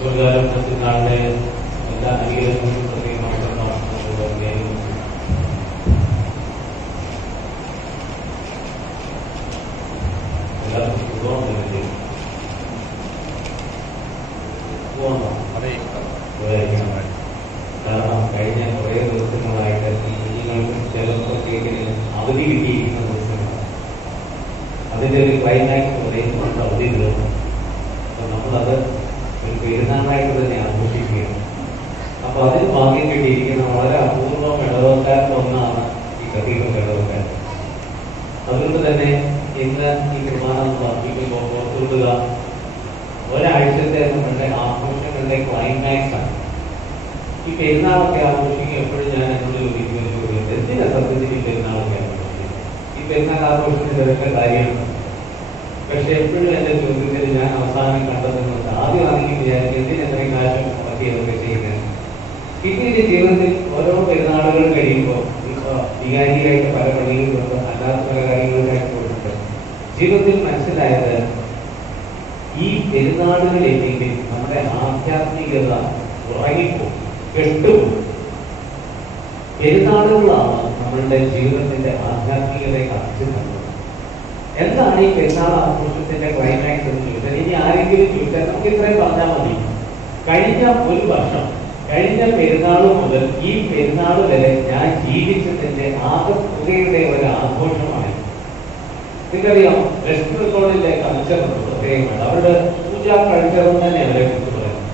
സ്വർഗാരോപണത്തിനാളുടെ എല്ലാ അനുഗ്രഹങ്ങളും പ്രത്യേകമായിട്ട് എല്ലാവർക്കും സുഖം തന്നെ കാരണം കഴിഞ്ഞ കുറേ ദിവസങ്ങളായിട്ട് കുഞ്ഞുങ്ങൾക്കും ചിലർക്കൊക്കെ അവധി കിട്ടിയിരിക്കുന്ന ദിവസങ്ങളാണ്. അതിന്റെ ഒരു ക്ലൈമാക്സ് പറയും കൊണ്ട് അവധി തീർന്നു. അപ്പൊ നമ്മളത് ഒരു പെരുന്നാളായിട്ട് തന്നെ ആഘോഷിക്കുകയാണ്. അപ്പൊ അതിന് ഭാഗ്യം കിട്ടിയിരിക്കുന്ന വളരെ അപൂർവം ഇടവക്കാരുടെ ഒന്നാണ് ഈ കത്തീഡ്രൽ ഇടവക്കാർ. അതുകൊണ്ട് തന്നെ ഇന്ന് ഈ കുർബാന വർദ്ധിക്കുമ്പോൾ ഓർത്തുകൊള്ളുക, ഒരാഴ്ചത്തെ നമ്മളുടെ ആഘോഷങ്ങളുടെ ക്ലൈമാക്സ് ആണ്. ഈ പെരുന്നാളൊക്കെ ആഘോഷിക്കുക എപ്പോഴും ഞാൻ എന്നോട് ചോദിക്കുന്നത് എന്തിനാ സത്യത്തിൽ ഈ പെരുന്നാളൊക്കെ ആഘോഷിക്കുന്നത്? ഈ പെരുന്നാൾ ആഘോഷത്തിന്റെ ഇതൊക്കെ കാര്യമാണ്. പക്ഷെ എപ്പോഴും എന്റെ ചോദ്യത്തിൽ ഞാൻ അവസാനം കണ്ടതെന്ന് ആദ്യം ആണെങ്കിൽ വിചാരിക്കും എന്തിനെത്രയും കാശും പറ്റിയതൊക്കെ ചെയ്യുന്നത്. പിന്നീട് ജീവിതത്തിൽ ഓരോ പെരുന്നാളുകൾ കഴിയുമ്പോൾ വികാരിയായിട്ട് പല പണികളുണ്ട്, അല്ലാത്ത പല കാര്യങ്ങളിലായിട്ട് പോയിട്ടുണ്ട്. ജീവിതത്തിൽ മനസ്സിലായത് ഈ പെരുന്നാളുകളില്ലെങ്കിൽ നമ്മുടെ ആധ്യാത്മികത ഉറങ്ങിപ്പോകും, കെട്ടുപോകും. പെരുന്നാളുകളാണ് നമ്മളുടെ ജീവിതത്തിന്റെ ആധ്യാത്മികതയെ കാണിച്ചു തന്നത്. എന്താണ് ഈ പെരുന്നാൾ ആഘോഷത്തിന്റെ ക്ലൈമാക്സ് എന്ന് ചോദിച്ചാൽ, ഇനി ആരെങ്കിലും ചോദിച്ചാൽ നമുക്ക് ഇത്രയും പറഞ്ഞാൽ മതി. കഴിഞ്ഞ ഒരു വർഷം, കഴിഞ്ഞ പെരുന്നാൾ മുതൽ ഈ പെരുന്നാൾ വരെ ഞാൻ ജീവിച്ചതിന്റെ ആകെത്തുകയുടെ ഒരു ആഘോഷമാണ്. നിങ്ങൾക്കറിയാം, വെസ്റ്റ് ബംഗാളിലെ കൾച്ചറുണ്ട് പ്രത്യേകമാണ്. അവരുടെ പൂജാ കൾച്ചറും തന്നെ അവരെ കുറിച്ച് പറയുന്നത്.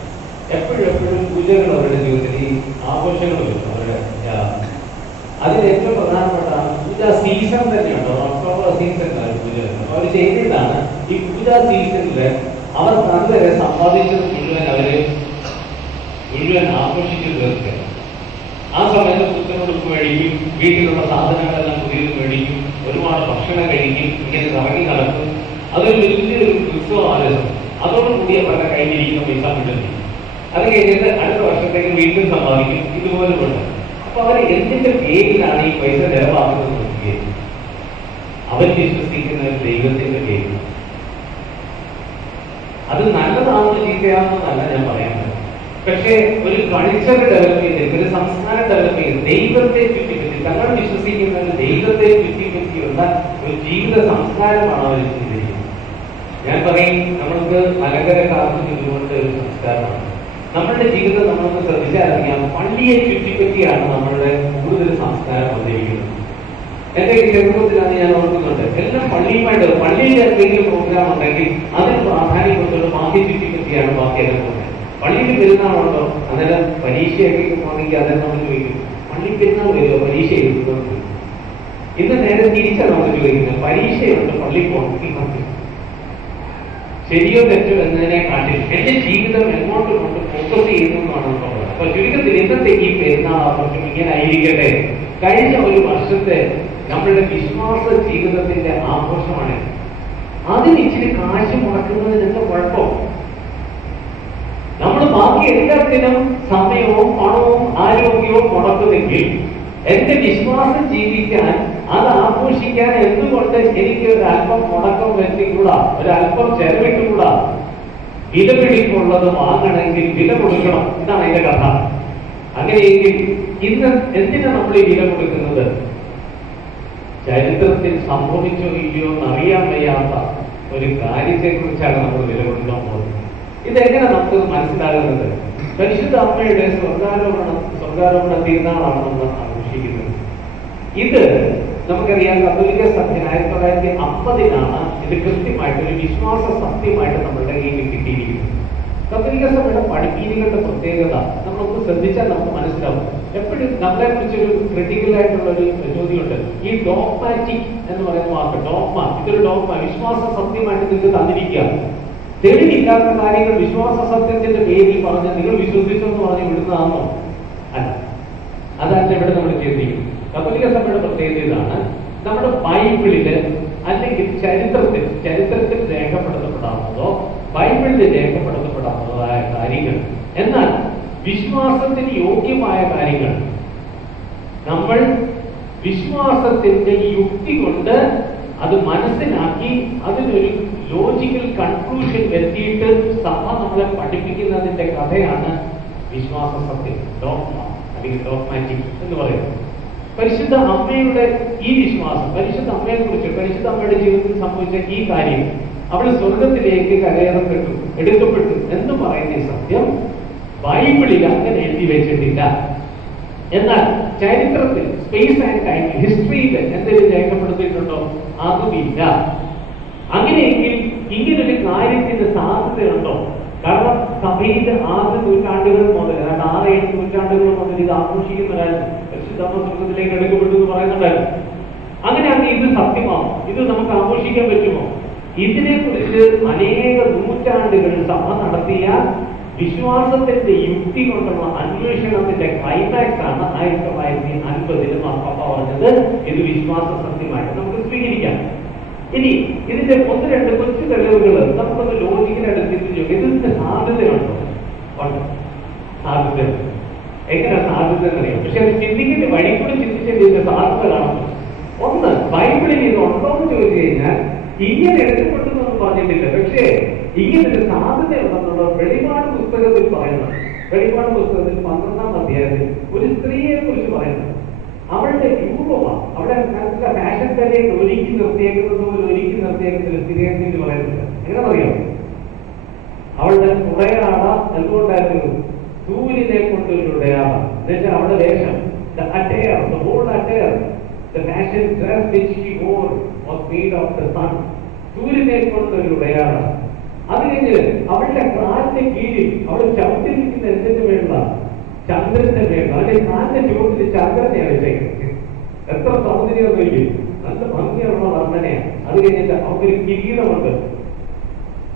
എപ്പോഴും പൂജകൾ അവരുടെ ജീവിതത്തിൽ ഈ ആഘോഷങ്ങൾ വരും അവരുടെ. അതിൽ ഏറ്റവും പ്രധാനപ്പെട്ടാണ് പൂജാ സീസൺ തന്നെയുണ്ടോ, ഒക്ടോബർ സീസണിലാണ് പൂജ വരുന്നത്. അപ്പൊ അവർ ചെയ്തിട്ടാണ് ഈ പൂജാ സീസണില് അവർ അതുവരെ സമ്പാദിച്ചത് മുഴുവൻ ആഘോഷിച്ചു തീർക്കുക. ആ സമയത്ത് പുത്തനുടുപ്പ് മേടിക്കും, വീട്ടിലുള്ള സാധനങ്ങളെല്ലാം പുതിയത് മേടിക്കും, ഒരുപാട് ഭക്ഷണം കഴിക്കും, ഇങ്ങനെ കറങ്ങി നടക്കും. അതൊരു വലിയൊരു ഉത്സവമാണ്. അതോടുകൂടി അവരുടെ കയ്യിലിരിക്കുന്ന പൈസ കിട്ടുന്നു. അത് കഴിഞ്ഞിട്ട് അടുത്ത വർഷത്തേക്ക് വീണ്ടും സമ്പാദിക്കും. ഇതുപോലെ കൊണ്ട് അപ്പൊ അവർ എന്തിന്റെ പേരിലാണ് ഈ പൈസ ചെലവാക്കുന്നത് നോക്കിയത്? അവർ വിശ്വസിക്കുന്ന ദൈവത്തിന്റെ പേരിൽ. അത് നല്ലതാണെന്ന് ചീത്തയാണെന്നല്ല ഞാൻ പറയാൻ. പക്ഷേ ഒരു കൾച്ചർ ഡെവലപ്പ് ചെയ്ത്, ഒരു സംസ്കാരം ഡെവലപ്പ് ചെയ്ത്, ദൈവത്തെ ചുറ്റിപ്പറ്റി, തങ്ങൾ വിശ്വസിക്കുന്ന ഒരു ദൈവത്തെ ചുറ്റിപ്പറ്റിയുള്ള ഒരു ജീവിത സംസ്കാരമാണ് അവർ ചെയ്തിരിക്കുന്നത്. ഞാൻ പറയും, നമ്മൾക്ക് മലങ്കര കാർഷിക ഇതുകൊണ്ട് ഒരു സംസ്കാരമാണ്. നമ്മളുടെ ജീവിതം നമ്മൾക്ക് ശ്രദ്ധിച്ചാലറിയാം, പള്ളിയെ ചുറ്റിപ്പറ്റിയാണ് നമ്മളുടെ കൂടുതൽ സംസ്കാരം വന്നിരിക്കുന്നത്. എന്റെ ചെറുപ്പത്തിലാണ് ഞാൻ ഓർക്കുന്നുണ്ട്, എല്ലാം പള്ളിയുമായിട്ട്, പള്ളിയിൽ എന്തെങ്കിലും പ്രോഗ്രാം ഉണ്ടെങ്കിൽ അതിന് പ്രാധാന്യം കൊണ്ടുള്ള ബാക്കി ചുറ്റിപ്പറ്റിയാണ് ബാക്കിയെല്ലാം പോകുന്നത്. പള്ളിയിൽ പെരുന്നാളുണ്ടോ, അന്നേരം പരീക്ഷയൊക്കെ പോകണമെങ്കിൽ അതെല്ലാം നമ്മൾ ചോദിക്കും, പള്ളി പെരുന്നാൾ വരുമോ, പരീക്ഷ എഴുതുന്നത്. ഇന്ന് നേരെ തിരിച്ചാണ് നമ്മൾ ചോദിക്കുന്നത്, പരീക്ഷയുണ്ട് പള്ളി പോകണമെങ്കിൽ ശരിയോ തെറ്റോ എന്നതിനെ കാട്ടിൽ എന്റെ ജീവിതം എങ്ങോട്ട് കൊണ്ട് ഫോക്കസ് ചെയ്യുന്നു എന്നാണ് പറയുന്നത്. അപ്പൊ ചുരുക്കത്തിൽ ഇന്നത്തെ ഈ പെരുന്നാൾ ആഘോഷം ഇങ്ങനെ ആയിരിക്കട്ടെ. കഴിഞ്ഞ ഒരു വർഷത്തെ നമ്മളുടെ വിശ്വാസ ജീവിതത്തിന്റെ ആഘോഷമാണ്. അതിന് ഇച്ചിരി കാശ് മുടക്കുന്നതിനുള്ള കുഴപ്പം. നമ്മൾ ബാക്കി എല്ലാത്തിനും സമയവും പണവും ആരോഗ്യവും മുടക്കുന്നെങ്കിൽ എന്റെ വിശ്വാസം ജീവിക്കാൻ, അത് ആഘോഷിക്കാൻ എന്തുകൊണ്ട് എനിക്ക് ഒരു അല്പം മുടക്കം വരുത്തിക്കൂടാ, ഒരല്പം ചെലവിട്ടുകൂടാ? വിലപിടിപ്പുള്ളത് വാങ്ങണമെങ്കിൽ വില കൊടുക്കണം. ഇതാണ് അതിന്റെ കഥ. അങ്ങനെയെങ്കിൽ ഇന്ന് എന്തിനാ നമ്മൾ ഈ വില കൊടുക്കുന്നത്? ചരിത്രത്തിൽ സംഭവിച്ചോ ഇല്ലയോ എന്നറിയാൻ വയ്യാത്ത ഒരു കാര്യത്തെക്കുറിച്ചാണ് നമ്മൾ വില കൊടുക്കാൻ പോകുന്നത്. ഇതെങ്ങനെ നമുക്ക് മനസ്സിലാകുന്നത്? പരിശുദ്ധ അമ്മയുടെ സ്വർഗാരോപണ തിരുനാളാണ് നമ്മൾ ആഘോഷിക്കുന്നത്. ഇത് നമുക്കറിയാം, കത്തോലിക്ക സഭയിൽ 1950 ഇത് കൃത്യമായിട്ട് ഒരു വിശ്വാസ സത്യമായിട്ട് നമ്മളുടെ കയ്യിൽ കിട്ടിയിരിക്കുന്നത്. കത്തോലിക്ക സഭയുടെ പഠിപ്പീരുകളുടെ പ്രത്യേകത നമ്മളൊന്ന് ശ്രദ്ധിച്ചാൽ നമുക്ക് മനസ്സിലാവും. എപ്പോഴും നമ്മളെ കുറിച്ചൊരു ക്രിട്ടിക്കലായിട്ടുള്ള ഒരു ചോദ്യമുണ്ട്. ഈ ഡോഗ്മാറ്റിക് എന്ന് പറയുന്ന വാക്ക്, ഡോഗ്മ, ഇതൊരു ഡോഗ്മ, വിശ്വാസ സത്യമായിട്ട് നിങ്ങൾക്ക് തന്നിരിക്കുക. തെളിവില്ലാത്ത കാര്യങ്ങൾ വിശ്വാസ സത്യത്തിന്റെ പേരിൽ പറഞ്ഞ് നിങ്ങൾ വിശ്വസിച്ചെന്ന് പറഞ്ഞ് വിടുന്നതാണോ? അല്ല, അതല്ല ഇവിടെ നമ്മൾ ചിന്തിക്കും. കത്തോലിക്ക സഭയുടെ പ്രത്യേകത ഇതാണ്, നമ്മുടെ ബൈബിളില് അല്ലെങ്കിൽ ചരിത്രത്തിൽ രേഖപ്പെടുത്തപ്പെടാവുന്നതോ ബൈബിളിൽ രേഖപ്പെടുത്തപ്പെടാവുന്നതായ കാര്യങ്ങൾ, എന്നാൽ വിശ്വാസത്തിന് യോഗ്യമായ കാര്യങ്ങൾ നമ്മൾ വിശ്വാസത്തിന്റെ യുക്തി കൊണ്ട് അത് മനസ്സിലാക്കി അതിനൊരു ലോജിക്കൽ കൺക്ലൂഷൻ വരുത്തിയിട്ട് സഭ നമ്മളെ പഠിപ്പിക്കുന്നതിന്റെ കഥയാണ് വിശ്വാസ സത്യം, ഡോഗ്മ അല്ലെങ്കിൽ ഡോഗ്മാറ്റിക് എന്ന് പറയുന്നത്. പരിശുദ്ധ അമ്മയുടെ ഈ വിശ്വാസം, പരിശുദ്ധ അമ്മയെ കുറിച്ച്, പരിശുദ്ധ അമ്മയുടെ ജീവിതത്തിൽ സംഭവിച്ച ഈ കാര്യം, അവൾ സ്വർഗത്തിലേക്ക് കരയേറപ്പെട്ടു, എടുക്കപ്പെട്ടു എന്ന് പറയുന്ന സത്യം ബൈബിളിൽ അങ്ങനെ എഴുതി വെച്ചിട്ടില്ല. എന്നാൽ ചരിത്രത്തിൽ, സ്പേസ് ആൻഡ് ടൈം, ഹിസ്റ്ററിയിൽ എന്തെങ്കിലും രേഖപ്പെടുത്തിയിട്ടുണ്ടോ? അതുമില്ല. അങ്ങനെയെങ്കിൽ ഇങ്ങനൊരു കാര്യത്തിന്റെ സാധ്യതയുണ്ടോ? കാരണം സഭയിൽ 6 നൂറ്റാണ്ടുകൾ മുതൽ, 6-7 നൂറ്റാണ്ടുകൾ മുതൽ ഇത് ആഘോഷിക്കുന്നവരായിരുന്നു. പരിശുദ്ധമ്മ സ്വർഗത്തിലേക്ക് എടുക്കപ്പെട്ടു എന്ന് പറയുന്നുണ്ടായിരുന്നു. അങ്ങനെയാണെങ്കിൽ ഇത് സത്യമാണോ? ഇത് നമുക്ക് ആഘോഷിക്കാൻ പറ്റുമോ? ഇതിനെക്കുറിച്ച് അനേക നൂറ്റാണ്ടുകൾ സഭ നടത്തിയ വിശ്വാസത്തിന്റെ യുക്തി കൊണ്ടുള്ള അന്വേഷണത്തിന്റെ ക്ലൈമാക്സ് ആണ് 1950 മാർപ്പാപ്പ പറഞ്ഞത് ഇത് വിശ്വാസ സത്യമായിട്ട് നമുക്ക് സ്വീകരിക്കാം. ഇനി ഇതിന്റെ 1-2 കൊച്ചു തെളിവുകൾ നമുക്കൊന്ന് ലോജിക്കലായിട്ട് ചിന്തിച്ചു. ഇതിന്റെ സാധ്യതയുണ്ടോ? സാധ്യത. എങ്ങനെ സാധ്യത എന്നറിയാം. പക്ഷെ അത് ചിന്തിക്കുന്ന വഴി കൂടി ചിന്തിച്ചത് ഇതിന്റെ സാധ്യത കാണുന്നു. ഒന്ന്, ബൈബിളിൽ ഇത് ഉണ്ടോ എന്ന് ചോദിച്ചു കഴിഞ്ഞാൽ ഇങ്ങനെ എടുക്കപ്പെട്ടെന്നൊന്നും പറഞ്ഞിട്ടില്ല. പക്ഷേ ഇങ്ങനൊരു സാധ്യത ഉണ്ടെന്നുള്ളത് വെളിപാട് പുസ്തകത്തിൽ പറയുന്നത്. വെളിപാട് പുസ്തകത്തിൽ 12-ാം അധ്യായത്തിൽ ഒരു സ്ത്രീയെ കുറിച്ച് പറയുന്നത്. അവളുടെ രൂപമാണ് അവിടെ നല്ല ഫാഷൻ കലയിൽ ഒരുക്കി നിർത്തിയേക്കുന്നത് പോലെ ഒരുക്കി നിർത്തിയേക്കുന്ന സ്ത്രീയെ കുറിച്ച് പറയുന്നത്. എങ്ങനെ പറയാം? അവളുടെ ഉടയാട എന്തുകൊണ്ടായിരുന്നു? സൂര്യനെ കൊണ്ടൊരു ഉടയാട. എന്നുവെച്ചാൽ അവളുടെ വേഷം, the attire, the whole attire, the fashion dress which she wore was made of the sun. സൂര്യനെ കൊണ്ടൊരു ഉടയാട. അത് കഴിഞ്ഞ് അവളുടെ കാലിന്റെ കീഴിൽ അവൾ ചവിട്ടിരിക്കുന്ന എന്തിന്റെ മേളിലാണ്? ചന്ദ്രന്റെ മേളിൽ. അവന്റെ കാലിന്റെ ചുവട്ടിൽ ചന്ദ്രനെയാണ് വെച്ചേക്കുന്നത്. എത്ര സൗന്ദര്യം നോക്കി, നല്ല ഭംഗിയുള്ള വർണ്ണനയാണ്. അത് കഴിഞ്ഞിട്ട് അവൾക്കൊരു കിരീടമുണ്ട്,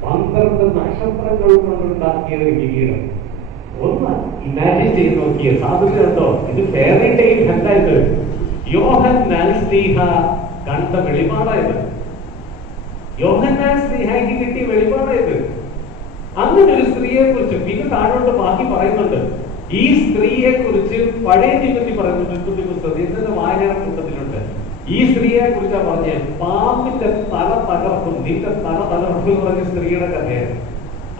12 നക്ഷത്രങ്ങൾ കൊണ്ടുണ്ടാക്കിയ ഒരു കിരീടം. ഒന്ന് ഇമാജിൻ ചെയ്ത് നോക്കിയ സാധ്യതയുണ്ടോ? ഇത് ഫെയറി ടെയിൽ എന്തായത്? യോഹന്നാൻ സ്ലീഹ കണ്ട വെളിപാടായത്. യോഹന്നാൻ സ്ലീഹയ്ക്ക് കിട്ടിയ വെളിപാടായത്. അങ്ങനെ ഒരു സ്ത്രീയെ കുറിച്ച് പിന്നെ താഴോട്ട് ബാക്കി പറയുന്നുണ്ട്. ഈ സ്ത്രീയെ കുറിച്ച് പഴയ നിയമത്തിൽ പറയുന്നുണ്ട്, പുസ്തകത്തിന്റെ വായന കൂട്ടത്തിലുണ്ട്. ഈ സ്ത്രീയെ കുറിച്ചാ പറഞ്ഞ പാമ്പിന്റെ തല തകർക്കും, നിന്റെ തല തകർക്കും എന്ന് പറഞ്ഞ സ്ത്രീയുടെ കഥയാണ്.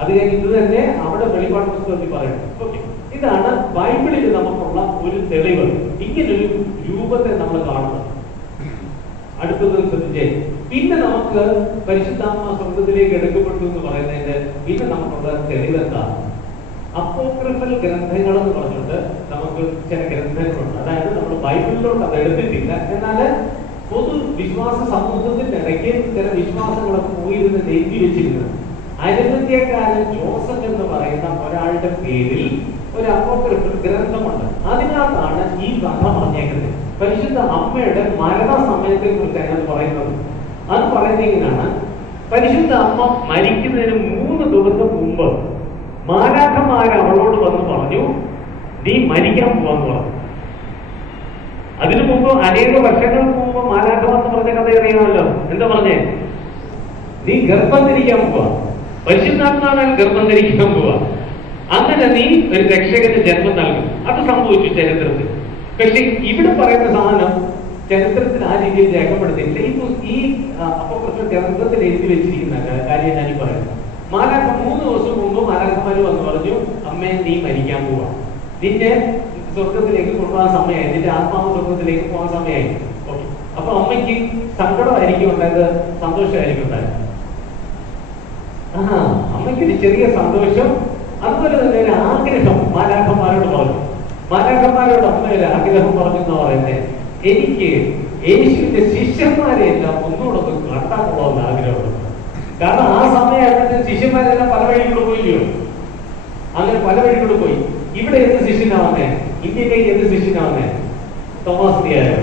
അത് കഴിഞ്ഞ് ഇത് തന്നെ അവിടെ വെളിപാട് പുസ്തകത്തിൽ പറയുന്നു. ഓക്കെ, ഇതാണ് ബൈബിളിൽ നമുക്കുള്ള ഒരു തെളിവ്. ഇങ്ങനൊരു രൂപത്തെ നമ്മൾ കാണുന്നത്. അടുത്തത് ശ്രദ്ധിച്ചേ. പിന്നെ നമുക്ക് പരിശുദ്ധാത്മ സ്വർഗത്തിലേക്ക് എടുക്കപ്പെട്ടു എന്ന് പറയുന്നതിന്റെ പിന്നെ നമുക്കുള്ള തെളിവെന്താ? അപ്പോക്രിഫൽ ഗ്രന്ഥങ്ങൾ എന്ന് പറഞ്ഞിട്ട് നമുക്ക് ചില ഗ്രന്ഥങ്ങളുണ്ട്. അതായത് നമ്മൾ ബൈബിളിലോട്ട് അത് എടുത്തിട്ടില്ല, എന്നാൽ പൊതു വിശ്വാസ സമൂഹത്തിന്റെ ഇടയ്ക്ക് ചില വിശ്വാസങ്ങളൊക്കെ പോയിരുന്ന് എഴുതി വെച്ചിരുന്നത്. അരിമത്യക്കാരൻ ജോസഫ് എന്ന് പറയുന്ന ഒരാളുടെ പേരിൽ ഒരു അപ്പോക്രിഫൽ ഗ്രന്ഥമുണ്ട്. അതിനകത്താണ് ഈ കഥ പറഞ്ഞേക്കുന്നത്. പരിശുദ്ധ അമ്മയുടെ മരണ സമയത്തെ കുറിച്ചാണ് അത് പറയുന്നത്. അത് പറയുന്നത് ഇങ്ങനെയാണ്: പരിശുദ്ധ അമ്മ മരിക്കുന്നതിന് 3 ദിവസം മുമ്പ് മാലാഖമാർ അവളോട് വന്ന് പറഞ്ഞു, നീ മരിക്കാൻ പോവാന്ന് പറഞ്ഞു. അതിനു മുമ്പ് അനേക വർഷങ്ങൾക്ക് മുമ്പ് മാലാഖമാർ എന്ന് പറഞ്ഞ കഥ അറിയാമല്ലോ. എന്താ പറഞ്ഞേ? നീ ഗർഭം ധരിക്കാൻ പോവാ, പരിശുദ്ധാത്മാവാൽ ഗർഭം ധരിക്കാൻ പോവാ, അങ്ങനെ നീ ഒരു രക്ഷകന് ജന്മം നൽകും. അത് സംഭവിച്ചു ചരിത്രത്തിൽ. പക്ഷെ ഇവിടെ പറയുന്ന സാധനം ചരിത്രത്തിൽ ആ രീതിയിൽ രേഖപ്പെടുത്തിയില്ല. ഈ അപ്പോക്രിഫൽ ഗ്രന്ഥത്തിൽ എഴുതി വെച്ചിരിക്കുന്ന കാര്യം ഞാനീ പറയുന്നത്. മാലാഖ 3 ദിവസം മുമ്പ് മാലാഖമാര് വന്ന് പറഞ്ഞു, അമ്മേ നീ മരിക്കാൻ പോവാ, നിന്നെ സ്വർഗത്തിലേക്ക് കൊണ്ടുപോകാൻ സമയമായി, നിന്റെ ആത്മാവ് സ്വർഗത്തിലേക്ക് പോകാൻ സമയമായി. ഓക്കെ, അപ്പൊ അമ്മയ്ക്ക് സങ്കടമായിരിക്കും ഉണ്ടായത്, സന്തോഷമായിരിക്കും ഉണ്ടായത്. അമ്മയ്ക്ക് ഒരു ചെറിയ സന്തോഷം, അതുപോലെ തന്നെ ഒരു ആഗ്രഹം മാലാഖമാരോട് പറഞ്ഞു. മാലാഖമാരോട് അമ്മ ഒരു ആഗ്രഹം പറഞ്ഞു എന്ന് പറയുന്നത്, എനിക്ക് യേശുവിന്റെ ശിഷ്യന്മാരെ എല്ലാം ഒന്നുകൂടെ കണ്ടാൽ കൊള്ളാമെന്ന് ആഗ്രഹമുണ്ട്. കാരണം ആ സമയമായിട്ട് ശിഷ്യന്മാരെല്ലാം പല വഴികളും പോയില്ലയോ, അങ്ങനെ പല വഴികളും പോയി. ഇവിടെ എന്ത് ശിഷ്യനാ വന്നേ? ഇന്ത്യയിലേക്ക് എന്ത് ശിഷ്യനാ വന്നേ? തോമസ് ഡേ ആയോ?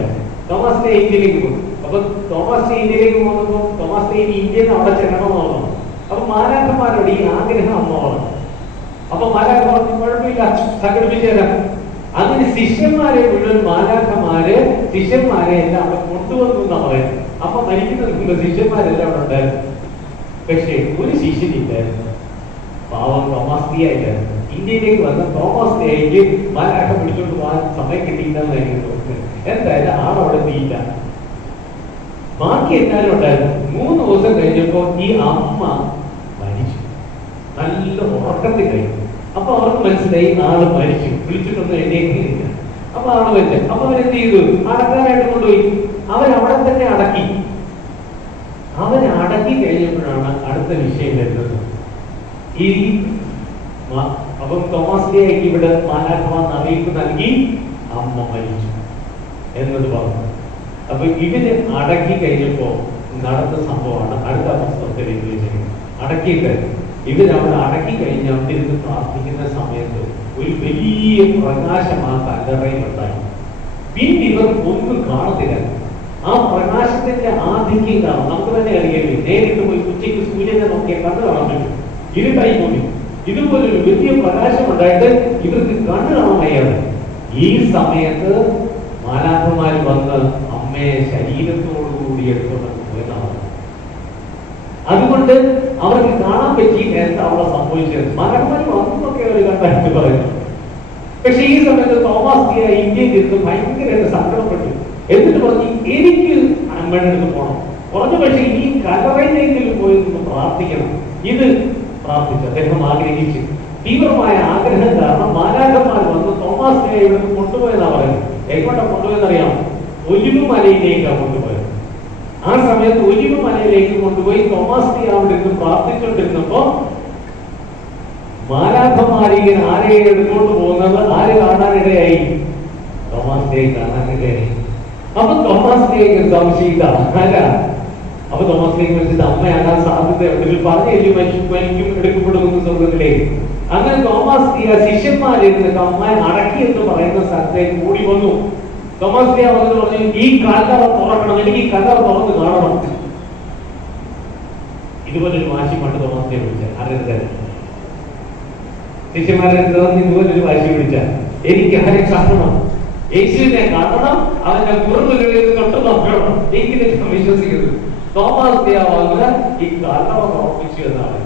തോമസ് ഡേ ഇന്ത്യയിലേക്ക് പോകും. അപ്പൊ തോമസ് ഡേ ഇന്ത്യയിലേക്ക് പോകുമ്പോ തോമസ് ഡേ ഇന്ത്യയിൽ നിന്ന് അവിടെ ചെല്ലണമെന്ന് പറഞ്ഞു. അപ്പൊ മാലാഖമാരോട് ഈ ആഗ്രഹം അമ്മ പറഞ്ഞു. അപ്പൊ മാലാഖ പറഞ്ഞു, കുഴപ്പമില്ല, സംഘടിപ്പിച്ചു തരാം. അങ്ങനെ ശിഷ്യന്മാരെ മുഴുവൻ മാലാഖമാര് ശിഷ്യന്മാരെ എല്ലാം അവിടെ കൊണ്ടുവന്നു എന്നാ പറയുന്നത്. അപ്പൊ മരിക്കുന്നതിന് മുമ്പ് ശിഷ്യന്മാരെല്ലാം അവിടെ ഉണ്ടായിരുന്നു. പക്ഷേ ഒരു ശിഷ്യനില്ലായിരുന്നു, പാവം തോമസ് ഡേ ആയിട്ടായിരുന്നു. ഇന്ത്യയിലേക്ക് വന്ന തോമസ് ഡേക്ക് മാലാഖ പിടിച്ചോണ്ട് പോകാൻ സമയം കിട്ടിയില്ലെന്നായിരിക്കും തോന്നുന്നത്. എന്തായാലും ആളവിടെ എത്തിയില്ല. ബാക്കി എല്ലാവരും ഉണ്ടായിരുന്നു. 3 ദിവസം കഴിഞ്ഞപ്പോ ഈ അമ്മ മരിച്ചു. നല്ല ഉറക്കത്തിൽ കഴിഞ്ഞു. അപ്പൊ അവർക്ക് മനസ്സിലായി ആള് മരിച്ചു, വിളിച്ചിട്ടൊന്നും എഴുന്നേക്കില്ല. അപ്പൊ ആള് വെച്ച് അപ്പൊ അവരെന്ത് ചെയ്തു? അടക്കാനായിട്ട് കൊണ്ടുപോയി. അവരവിടെ തന്നെ അടക്കി. അവരടക്കി കഴിഞ്ഞപ്പോഴാണ് അടുത്ത വിഷയം വരുന്നത്. ഈ അപ്പം തോമസിലേക്ക് ഇവിടെ മാലാഖമാർ അറിയിപ്പ് നൽകി അമ്മ മരിച്ചു എന്നത് പറഞ്ഞു. അപ്പൊ ഇവര് അടക്കി കഴിഞ്ഞപ്പോ നടന്ന സംഭവമാണ് അടുത്ത പുസ്തകത്തിൽ എഴുതിയിരിക്കുന്നത്. അടക്കിയിട്ട് ഇവരവിടെ അടക്കി കഴിഞ്ഞ് അവിടിരുന്ന് പ്രാർത്ഥിക്കുന്ന സമയത്ത് ഒരു വലിയ പ്രകാശം ആ കല്ലറയിൽ ഉണ്ടായി. പിന്നെ ഇവർ ഒന്നും കാണത്തില്ല. ആ പ്രകാശത്തിന്റെ ആധിക്യം കാണും. നമുക്ക് തന്നെ അറിയാമേ, നേരിട്ട് പോയി ഉച്ചയ്ക്ക് സൂര്യനെ നോക്കിയാൽ കണ്ണ് കാണാൻ പറ്റും. ഇരുട്ടായി പോയി. ഇതുപോലൊരു വലിയ പ്രകാശം ഉണ്ടായിട്ട് ഇവർക്ക് കണ്ണ് കാണാൻ വയ്യാതെ. ഈ സമയത്ത് മാലാഖമാര് വന്ന് അമ്മയെ ശരീരത്തോടുകൂടി എടുത്തുകൊണ്ട് പോയതാണ്. അതുകൊണ്ട് അവർക്ക് കാണാൻ പറ്റി എന്താ അവിടെ സംഭവിച്ചത്. മാലാഖമാര് വന്നൊക്കെ അവർ കണ്ടായിട്ട് പറയുന്നു. പക്ഷെ ഈ സമയത്ത് തോമസ് ഇന്ത്യയിൽ ഇരുന്ന് ഭയങ്കരമായിട്ട് സങ്കടപ്പെട്ടു. എന്നിട്ട് പറഞ്ഞു, എനിക്ക് അമ്മയുടെ അടുത്ത് പോകണം. പറഞ്ഞു, പക്ഷെ ഈ കലറയിലെങ്കിലും പോയി നിന്ന് പ്രാർത്ഥിക്കണം. ഇത് പ്രാർത്ഥിച്ചു. അദ്ദേഹം ആഗ്രഹിച്ചു. തീവ്രമായ ആഗ്രഹം കാരണം മാലാഖമാർ വന്ന് തോമസ് ഇവിടുന്ന് കൊണ്ടുപോയെന്നാ പറയുന്നത്. എങ്ങോട്ടാ കൊണ്ടുപോയെന്നറിയാം? ഒലിവ് മലയിലേക്കാണ് കൊണ്ടുപോയത്. ആ സമയത്ത് ഒലിവ് മലയിലേക്ക് കൊണ്ടുപോയി തോമസ് അവിടെ നിന്ന് പ്രാർത്ഥിച്ചുകൊണ്ടിരുന്നപ്പോ മാലാഖമാരിങ്ങനെ ആരെയും എടുത്തോണ്ട് പോകുന്നത് ആര് കാണാനിടയായി? തോമസ് കാണാനിടയായി. അപ്പൊ തോമസ് സംശയിച്ച ആരാ? അപ്പൊ തോമസ് വെച്ചിട്ട് അമ്മയാകാൻ സാധ്യതയുണ്ട്. പറഞ്ഞു മരിക്കും എടുക്കപ്പെടുന്നു സ്വർഗത്തിലേക്ക്. അങ്ങനെ തോമസ് ശിഷ്യന്മാരിരുന്ന് അമ്മ അടക്കി എന്ന് പറയുന്ന സ്ഥലത്തേക്ക് കൂടി വന്നു. തോമസ് വന്നിട്ട് പറഞ്ഞു, ഈ കല്ലറ തുറക്കണം, എനിക്ക് ഈ കല്ലറ തുറന്ന് കാണണം. ഇതുപോലൊരു വാശി പണ്ട് തോമസിനെ വിളിച്ച അറിയരുത്. ശിഷ്യന്മാരെ ഇതുപോലൊരു വാശി വിളിച്ച എനിക്ക് ആരെ കാണണം, യേശുവിനെ കാണണം, അവന്റെ മുറിവുകളിൽ തൊട്ട് നോക്കണം, എങ്കിലും വിശ്വസിക്കുന്നത്. തോമസ് വന്ന് ഈ കല്ലറ ഉറപ്പിച്ചു എന്നാണ്.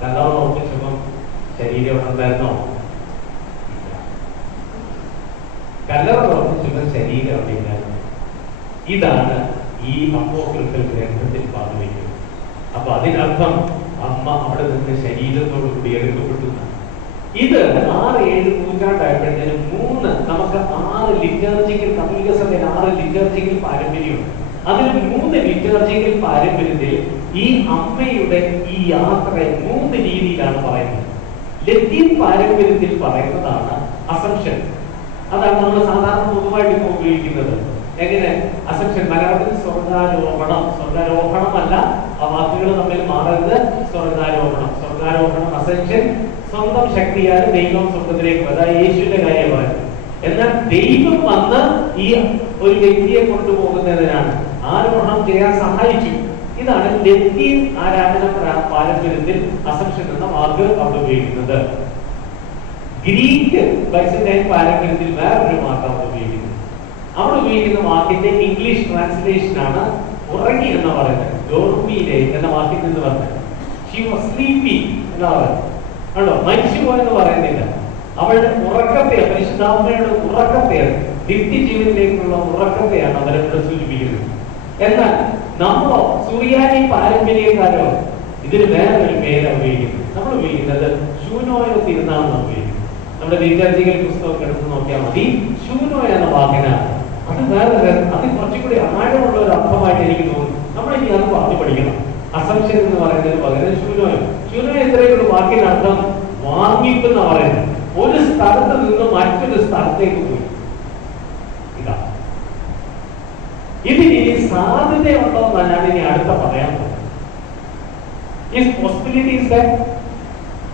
കല്ലറ ഉറപ്പിച്ചപ്പം ശരീരം ഉണ്ടായിരുന്നോ? കല്ലറ ഉറപ്പിച്ചപ്പോൾ ശരീരം അവിടെ ഉണ്ടായിരുന്നു. ഇതാണ് ഈ അപ്പോക്രിഫൽ ഗ്രന്ഥത്തിൽ പറഞ്ഞു വയ്ക്കുന്നത്. അപ്പൊ അതിനർത്ഥം അമ്മ അവിടെ നിന്ന് ശരീരത്തോടു കൂടി എടുക്കപ്പെട്ടു. ഇത് 6-7 നൂറ്റാണ്ടായപ്പോഴത്തേനും നമുക്ക് 6 ലിറ്റർജിക്കൽ, കത്തോലിക്ക സഭയിൽ 6 ലിറ്റർജിക്കൽ പാരമ്പര്യമുണ്ട്. അതിൽ 3 ലിറ്റർജിക്കൽ പാരമ്പര്യത്തിൽ ഈ അമ്മയുടെ ഈ യാത്ര 3 രീതിയിലാണ് പറയുന്നത്. ലത്തീൻ പാരമ്പര്യത്തിൽ പറയുന്നതാണ് അസംഷൻ. അതാണ് നമ്മൾ സാധാരണ പൊതുവായിട്ട് ഇപ്പോൾ ഉപയോഗിക്കുന്നത്. എങ്ങനെ? അസംഷൻ. മലയാളത്തിൽ സ്വർഗാരോഹണം. സ്വർഗാരോഹണമല്ല, ആ വാക്കുകൾ തമ്മിൽ മാറരുത്. സ്വർഗാരോഹണം, സ്വർഗാരോഹണം, അസംഷൻ. സ്വന്തം ശക്തിയാൽ ദൈവം സ്വർഗത്തിലേക്ക് വരും. അതായത് യേശുവിന്റെ കാര്യമാണ്. എന്നാൽ ദൈവം വന്ന് ഈ ഒരു വ്യക്തിയെ കൊണ്ടുപോകുന്നതിനാണ് ആരോഹണം ചെയ്യാൻ സഹായിച്ചു. ഇതാണ് ലത്തീൻ ആരാധന പാരമ്പര്യത്തിൽ അസംഷൻ എന്ന വാക്ക് അവിടെ ഉപയോഗിക്കുന്നത്. ഗ്രീക്ക് ബൈസന്റൈൻ പാരമ്പര്യത്തിൽ വേറൊരു വാക്കാണ് ഉപയോഗിക്കുന്നത്. അവിടെ ഉപയോഗിക്കുന്ന വാക്കിന്റെ ഇംഗ്ലീഷ് ട്രാൻസ്ലേഷൻ ആണ് ഉറങ്ങി എന്ന് പറയുന്നത്. ഡോർമിയിലെ എന്ന വാക്കിൽ നിന്ന് പറഞ്ഞത് ഷീ വാസ് സ്ലീപ്പി എന്നാ പറയുന്നത്. ആണോ? മരിച്ചുപോയെന്ന് പറയുന്നില്ല. അവളുടെ ഉറക്കത്തെ, പരിശുദ്ധാത്മയുടെ ഉറക്കത്തെയാണ്, നിത്യജീവനിലേക്കുള്ള ഉറക്കത്തെയാണ് അവരവിടെ സൂചിപ്പിക്കുന്നത്. എന്നാൽ നമ്മളോ സുറിയാനി പാരമ്പര്യക്കാരോ ഇതിന് വേറൊരു പേരാണ് ഉപയോഗിക്കുന്നത്. നമ്മൾ ഉപയോഗിക്കുന്നത് ശൂനോയോ തിരുനാളെന്നാണ് ഉപയോഗിക്കുന്നത്. നമ്മുടെ ലിറ്റർജിക്കൽ പുസ്തകമൊക്കെ എടുത്ത് നോക്കിയാൽ മതി. ശൂനോ എന്ന വാക്കിനാണ്. അത് വേറെ, അത് കുറച്ചുകൂടി ആഴമുള്ള ഒരു അർത്ഥമായിട്ട് എനിക്ക് തോന്നുന്നു. നമ്മൾ ഇനി അത് പറഞ്ഞു പഠിക്കണം. അസംഷൻ എന്ന് പറയുന്നതിന് പകരം ശൂനോയോ. ശൂനോയോ എത്രയൊരു വാക്കിനർത്ഥം വാങ്ങിപ്പ് എന്ന് പറയുന്നത്. ഒരു സ്ഥലത്ത് നിന്ന് മറ്റൊരു സ്ഥലത്തേക്ക് പോയി. ഇതാ ഇതിന് സാധ്യതയുണ്ടോ എന്നാണ് ഇനി അടുത്ത പറയാൻ പോകുന്നത്.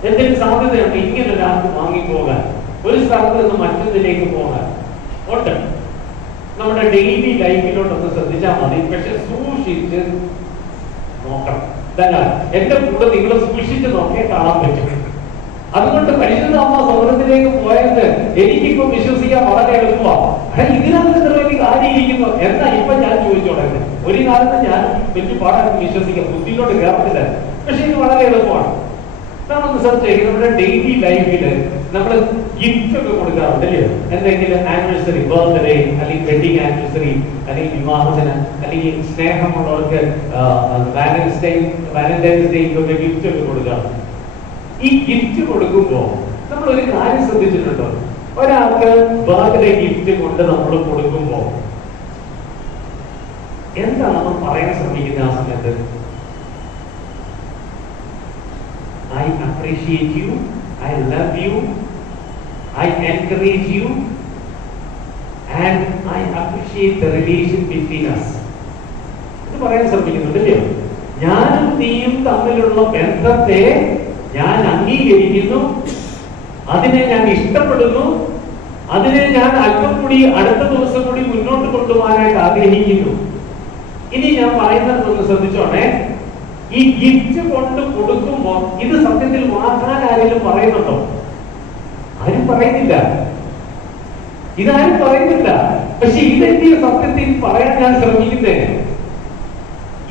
എന്തെങ്കിലും സാധ്യതയുണ്ട് ഇങ്ങനെ ഒരാൾക്ക് വാങ്ങിപ്പോകാൻ, ഒരു സ്ഥലത്ത് നിന്ന് മറ്റൊന്നിലേക്ക് പോകാൻ? ഉണ്ട്. നമ്മുടെ ഡെയിലി ലൈഫിലോട്ടൊന്ന് ശ്രദ്ധിച്ചാൽ മതി. പക്ഷെ സൂക്ഷിച്ച് നോക്കണം. എന്റെ കൂടെ നിങ്ങൾ സൂക്ഷിച്ച് നോക്കിയാൽ കാണാൻ പറ്റും. അതുകൊണ്ട് പരിശുദ്ധ അമ്മ സ്വർഗത്തിലേക്ക് പോയത് എനിക്കിപ്പോ വിശ്വസിക്കാൻ വളരെ എളുപ്പമാണ്. ഇതിനകത്ത് ഇത്ര വലിയ കാര്യം ഇരിക്കുന്നു എന്നാ ഇപ്പൊ ഞാൻ ചോദിച്ചോളെ. ഒരു കാലത്ത് ഞാൻ വലിയ പാടാൻ വിശ്വസിക്കാം, ബുദ്ധിയിലോട്ട് കയറത്തില്ല. പക്ഷെ ഇത് വളരെ എളുപ്പമാണ്. നമ്മളൊന്ന് സെർച്ച് ചെയ്യും. നമ്മുടെ ഡെയിലി ലൈഫില് നമ്മൾ ഗിഫ്റ്റ് ഒക്കെ കൊടുക്കാറുണ്ട് അല്ലേ? എന്തെങ്കിലും ആനിവേഴ്സറി, ബർത്ത്ഡേ, അല്ലെങ്കിൽ വെഡിങ് ആനിവേഴ്സറി, അല്ലെങ്കിൽ വിവാഹത്തിന്, അല്ലെങ്കിൽ സ്നേഹമുള്ളവർക്ക് വാലന്റൈൻസ് ഡേക്കൊക്കെ ഗിഫ്റ്റ് ഒക്കെ കൊടുക്കാറുണ്ട്. ഈ ഗിഫ്റ്റ് കൊടുക്കുമ്പോ നമ്മൾ ഒരു കാര്യം ശ്രദ്ധിച്ചിട്ടുണ്ടോ? ഒരാൾക്ക് ബർത്ത്ഡേ ഗിഫ്റ്റ് കൊണ്ട് നമ്മൾ കൊടുക്കുമ്പോ എന്താണ് നമ്മൾ പറയാൻ ശ്രമിക്കുന്നത് ആ സമയത്ത്? I appreciate you, I love you, I encourage you, and I appreciate the relation between us. ഇത് പറയാൻ ശ്രമിക്കുന്നുണ്ടല്ലോ. ഞാനും നീയും തമ്മിലുള്ള ബന്ധത്തെ ഞാൻ അംഗീകരിക്കുന്നു, അതിനെ ഞാൻ ഇഷ്ടപ്പെടുന്നു, അതിനെ ഞാൻ അല്പം കൂടി അടുത്ത ദിവസം കൂടി മുന്നോട്ട് കൊണ്ടുപോകാനായിട്ട് ആഗ്രഹിക്കുന്നു. ഇനി ഞാൻ പറയുന്നതൊന്ന് ശ്രദ്ധിച്ചോണേ. ഈ ഗിഫ്റ്റ് കൊണ്ട് കൊടുക്കുമ്പോ ഇത് സത്യത്തിൽ വാഗ്ദാനം ആരെങ്കിലും പറയുന്നുണ്ടോ? ആരും പറയുന്നില്ല. ഇതാരും പറയുന്നില്ല. പക്ഷെ ഇതെന്തിയ സത്യത്തിൽ പറയാൻ ഞാൻ ശ്രമിക്കുന്നേ?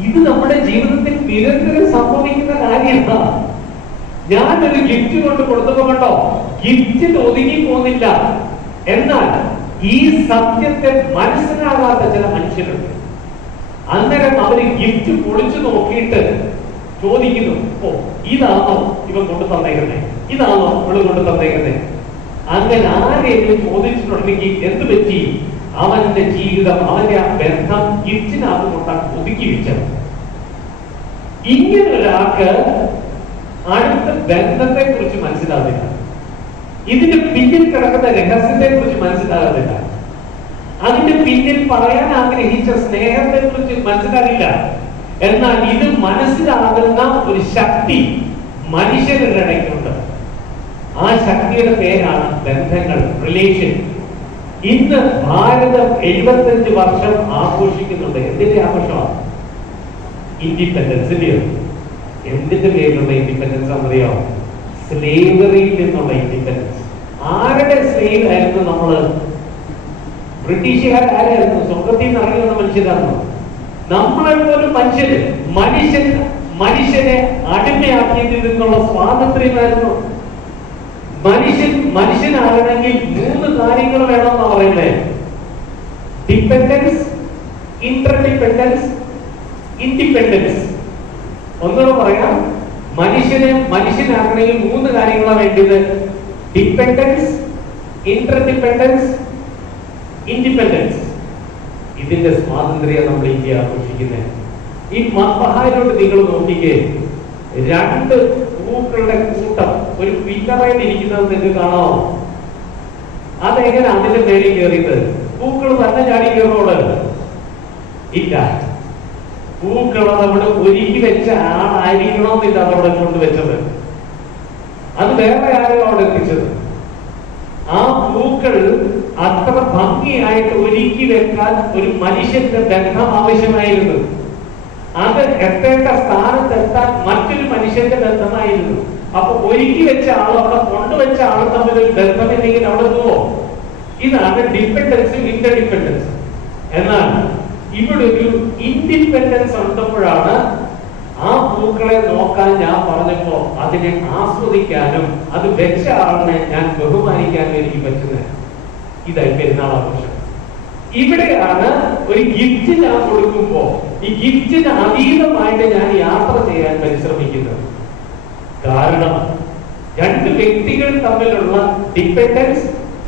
ഇത് നമ്മുടെ ജീവിതത്തിൽ നിരന്തരം സംഭവിക്കുന്ന കാര്യമാണ്. ഞാനൊരു ഗിഫ്റ്റ് കൊണ്ട് കൊടുത്തപ്പോ കണ്ടോ, ഗിഫ്റ്റിൽ ഒതുങ്ങി പോകുന്നില്ല. എന്നാൽ ഈ സത്യത്തെ മനസ്സിലാകാത്ത ചില മനുഷ്യരുണ്ട്. അന്നേരം അവര് ഗിഫ്റ്റ് പൊളിച്ചു നോക്കിയിട്ട് ചോദിക്കുന്നു, ഓ ഇതാണോ ഇവൻ കൊണ്ടു തന്നേക്കുന്നേ, ഇതാണോ അവള് കൊണ്ടു തന്നേക്കുന്നേ? അങ്ങനെ ആരെങ്കിലും ചോദിച്ചിട്ടുണ്ടെങ്കിൽ എന്ത് പറ്റി? അവന്റെ ജീവിതം, അവന്റെ ആ ബന്ധം ഗിഫ്റ്റിനകത്ത് കൊണ്ടാണ് ഒതുക്കി വെച്ചത്. ഇങ്ങനെ ഒരാൾക്ക് അടുത്ത ബന്ധത്തെ കുറിച്ച് മനസ്സിലാകുന്നില്ല. ഇതിന്റെ പിന്നിൽ കിടക്കുന്ന രഹസ്യത്തെ കുറിച്ച് മനസ്സിലാകുന്നില്ല. അതിന്റെ പിന്നിൽ പറയാൻ ആഗ്രഹിച്ച സ്നേഹത്തെ കുറിച്ച് മനസ്സിലാകില്ല. എന്നാൽ ഇത് മനസ്സിലാകുന്ന ഒരു ശക്തി മനുഷ്യരുടെ ഇടയ്ക്കുണ്ട്. ആ ശക്തിയുടെ പേരാണ് ബന്ധങ്ങൾ, റിലേഷൻ. ഇന്ന് ഭാരതം 75 വർഷം ആഘോഷിക്കുന്നുണ്ട്. എന്തിന്റെ ആഘോഷമാണ്? ഇൻഡിപെൻഡൻസ്. എന്തിന്റെ പേരിലുള്ള ഇൻഡിപെൻഡൻസ് ആണെന്നറിയോ? സ്ലേവറിയിൽ നിന്നുള്ള ഇൻഡിപെൻഡൻസ്. ആരുടെ സ്ലേവ് ആയിരുന്നു നമ്മള്? ബ്രിട്ടീഷുകാരായിരുന്നു. സ്വർഗത്തിൽ നിന്ന് ഇറങ്ങി വന്ന മനുഷ്യരാണ്. നമ്മളെ പോലും മനുഷ്യനെ അടിമയാക്കിയതിൽ നിന്നുള്ള സ്വാതന്ത്ര്യമായിരുന്നു. മനുഷ്യനാകണമെങ്കിൽ 3 കാര്യങ്ങൾ വേണമെന്നാണ് പറയുന്നത്. Dependence, interdependence, independence. ഒന്നുകൂടെ പറയാം, മനുഷ്യനാകണമെങ്കിൽ 3 കാര്യങ്ങളാണ് വേണ്ടത്. Dependence, interdependence, independence. ഇതിന്റെ സ്വാതന്ത്ര്യം നമ്മൾ ഇന്ത്യ ആഘോഷിക്കുന്നത്. ഈ മഹാലോട്ട് നിങ്ങൾ നോക്കിക്കേ, 2 പൂക്കളുടെ കൂട്ടം ഒരു പില്ലറയിൽ ഇരിക്കുന്നത് നിങ്ങൾക്ക് കാണാമോ? അതെങ്ങനെ അതിന്റെ മേലിൽ കയറിയത്? പൂക്കൾ തന്നെ ചാടി കയറോള് ഇല്ല. പൂക്കൾ അവിടെ ഒരുക്കി വെച്ച ആളായിരിക്കണമെന്നില്ല അതവിടെ കൊണ്ടുവച്ചത്. അത് വേറെ ആരോ അവിടെ എത്തിച്ചത്. ആ പൂക്കൾ അത്ര ഭംഗിയായിട്ട് ഒരുക്കി വെക്കാൻ ഒരു മനുഷ്യന്റെ ബന്ധം ആവശ്യമായിരുന്നു. അത് എത്തേണ്ട സ്ഥാനത്തെത്താൻ മറ്റൊരു മനുഷ്യന്റെ ബന്ധമായിരുന്നു. അപ്പൊ ഒരുക്കി വെച്ച ആളും അവിടെ കൊണ്ടുവച്ച ആളും തമ്മിൽ ഒരു ബന്ധമില്ലെങ്കിൽ അവിടെ പോവോ? ഇതാണ് ഡിപ്പെൻഡൻസും ഇന്റർഡിപ്പെൻഡൻസും. എന്നാൽ ഇവിടെ ഒരു ഇൻഡിപെൻഡൻസ് ഉണ്ടപ്പോഴാണ് ആ പൂക്കളെ നോക്കാൻ ഞാൻ പറഞ്ഞപ്പോ അതിനെ ആസ്വദിക്കാനും അത് വെച്ച ആളിനെ ഞാൻ ബഹുമാനിക്കാനും എനിക്ക് പറ്റുന്നത്. ഇതായി പെരുന്നാൾ ആഘോഷം. ഇവിടെയാണ് ഒരു ഗിഫ്റ്റ് ഞാൻ കൊടുക്കുമ്പോ ഈ ഗിഫ്റ്റിന് അതീതമായിട്ട് ഞാൻ യാത്ര ചെയ്യാൻ പരിശ്രമിക്കുന്നത്. കാരണം 2 വ്യക്തികൾ തമ്മിലുള്ള ഡിപ്പെൻഡൻസ്,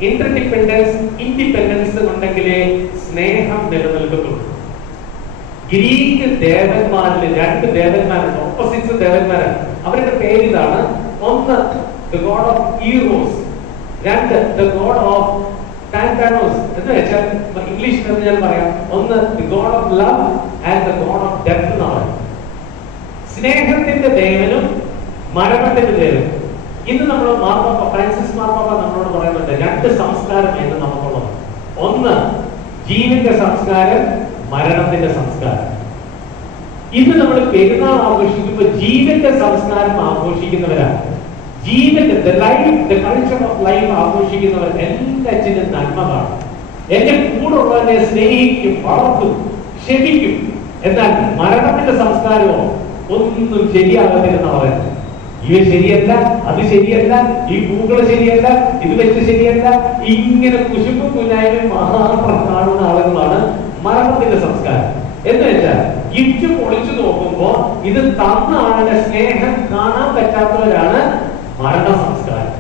ഇന്റർഡിപ്പെൻഡൻസ്, ഇൻഡിപെൻഡൻസ് ഉണ്ടെങ്കിലേ സ്നേഹം നിലനിൽക്കുന്നുള്ളൂ. Greek ദേവന്മാരിൽ 2 ദേവന്മാരുണ്ട്, opposites ദേവന്മാരാണ്. അവരുടെ പേരിതാണ്. ഒന്ന് the god of eros, 2 the god of thanatos. എന്ന് വെച്ചാൽ ഇംഗ്ലീഷിൽ ഞാൻ പറയാം, ഒന്ന് the god of love and the god of death എന്നാണ്. സ്നേഹത്തിന്റെ ദേവനും മരണത്തിന്റെ ദേവനും. ഇന്ന് നമ്മൾ ഫ്രാൻസിസ് മാർപ്പാപ്പ നമ്മളോട് പറയുന്നുണ്ട് 2 സംസ്കാരം എന്ന് നമുക്കുള്ളത്. ഒന്ന് ജീവന്റെ സംസ്കാരം, മരണത്തിന്റെ സംസ്കാരം. ഇന്ന് നമ്മൾ പെരുന്നാൾ ആഘോഷിക്കുമ്പോൾ ജീവന്റെ സംസ്കാരം ആഘോഷിക്കുന്നവരാണ്. ജീവന്റെ life, the culture of life ആഘോഷിക്കുന്നവർ എല്ലാറ്റിനും നന്മ കാണും. എന്റെ കൂടുള്ളവരെ സ്നേഹിക്കും, വളർത്തും, ക്ഷമിക്കും. എന്നാൽ മരണത്തിന്റെ സംസ്കാരമോ ഒന്നും ശരിയാകത്തില്ലെന്ന് പറയുന്നത്. ഇവ ശരിയല്ല, അത് ശരിയല്ല, ഈ പൂക്കള് ശരിയല്ല, ഇത് വെച്ച് ശരിയല്ല, ഇങ്ങനെ കുശുമ്പും കുഞ്ഞായ്മയും മാത്രം കാണുന്ന ആളുകളാണ് മരണത്തിന്റെ സംസ്കാരം. എന്ന് വെച്ചാൽ ഗിഫ്റ്റ് പൊളിച്ചു നോക്കുമ്പോ ഇത് തന്ന ആളുടെ സ്നേഹം കാണാൻ പറ്റാത്തവരാണ് മരണ സംസ്കാരം.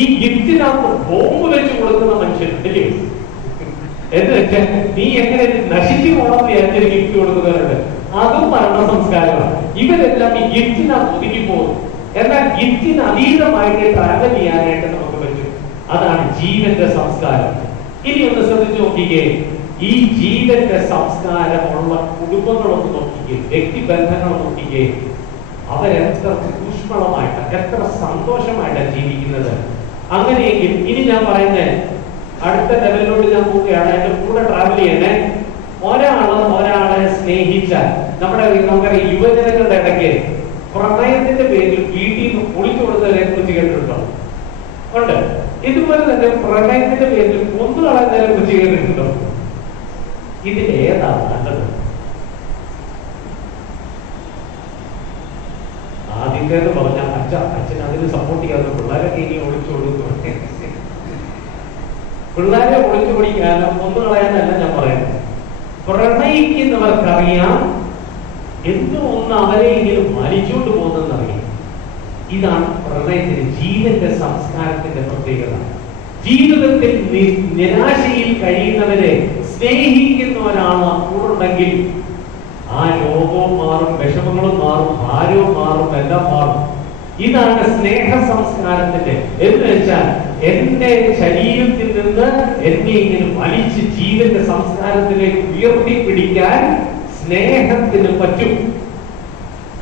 ഈ ഗിഫ്റ്റിനകത്ത് ബോംബ് വെച്ച് കൊടുക്കുന്ന മനുഷ്യരുണ്ടല്ലേ, എന്ന് വെച്ചാൽ നീ എങ്ങനെ നശിച്ചു പോകണം വിചാരിച്ചൊരു ഗിഫ്റ്റ് കൊടുക്കുന്നവരുണ്ട്, അതും മരണ സംസ്കാരമാണ്. ഇവരെല്ലാം ഈ ഗിഫ്റ്റിനകത്ത് ഒതുങ്ങി പോകും. എന്നാൽ ഗിഫ്റ്റിന് അതീതമായിട്ട് ട്രാവൽ ചെയ്യാനായിട്ട് നമുക്ക് പറ്റും. അതാണ് ജീവന്റെ സംസ്കാരം. ഇനി ഒന്ന് ശ്രദ്ധിച്ചു നോക്കിക്കേ, ഈ ജീവന്റെ സംസ്കാരമുള്ള കുടുംബങ്ങളൊന്ന് നോക്കിക്കേ, വ്യക്തിബന്ധങ്ങൾ നോക്കിക്കേ, അവരെത്ര ഊഷ്മളമായിട്ട് എത്ര സന്തോഷമായിട്ടാണ് ജീവിക്കുന്നത്. അങ്ങനെയെങ്കിൽ ഇനി ഞാൻ പറയുന്നത് അടുത്ത ലെവലിലോട്ട് ഞാൻ പോവുകയാണ്. എന്റെ കൂടെ ട്രാവൽ ചെയ്യണേ. ഒരാളെ സ്നേഹിച്ചാൽ നമുക്കറിയാം, യുവജനങ്ങളുടെ ഇടയ്ക്ക് പ്രണയത്തിന്റെ പേരിൽ വീട്ടിൽ നിന്ന് ഒളിച്ചു കൊടുത്തവരെ കുറിച്ച് കേട്ടിട്ടുണ്ടോ? ഉണ്ട്. ഇതുപോലെ തന്നെ പ്രണയത്തിന്റെ പേരിൽ കൊന്നുകളയുന്നവരെ കുറിച്ച് കേട്ടിട്ടുണ്ടോ? ഇതിൽ ഏതാണ് നല്ലത്? ആദ്യത്തേന്ന് പറഞ്ഞാൽ അച്ഛൻ അതിന് സപ്പോർട്ട് ചെയ്യാതെ പിള്ളേരൊക്കെ ഇനി ഒളിച്ചു കൊടുക്കും. പിള്ളേരെ ഒളിച്ചു പിടിക്കാനോ കൊന്നുകളയാനല്ല ഞാൻ പറയുന്നത്. പ്രണയിക്കുന്നവർക്കറിയാം എന്തോ ഒന്ന് അവരെ ഇങ്ങനെ വലിച്ചുകൊണ്ട് പോകുന്നതെന്നറിയാം. ഇതാണ് പ്രണയത്തിന് ജീവന്റെ സംസ്കാരത്തിന്റെ പ്രത്യേകത. ജീവിതത്തിൽ നിരാശയിൽ കഴിയുന്നവരെ സ്നേഹിക്കുന്ന ഒരാളാണ് കൂടുണ്ടെങ്കിൽ ആ രോഗവും മാറും, വിഷമങ്ങളും മാറും, ഭാരവും മാറും, എല്ലാം മാറും. ഇതാണ് സ്നേഹ സംസ്കാരത്തിന്റെ. എന്ന് വെച്ചാൽ എന്റെ ശരീരത്തിൽ നിന്ന് എന്നെ ഇങ്ങനെ വലിച്ച് ജീവന്റെ സംസ്കാരത്തിലേക്ക് ഉയർത്തിപ്പിടിക്കാൻ സ്നേഹത്തിന് പറ്റും.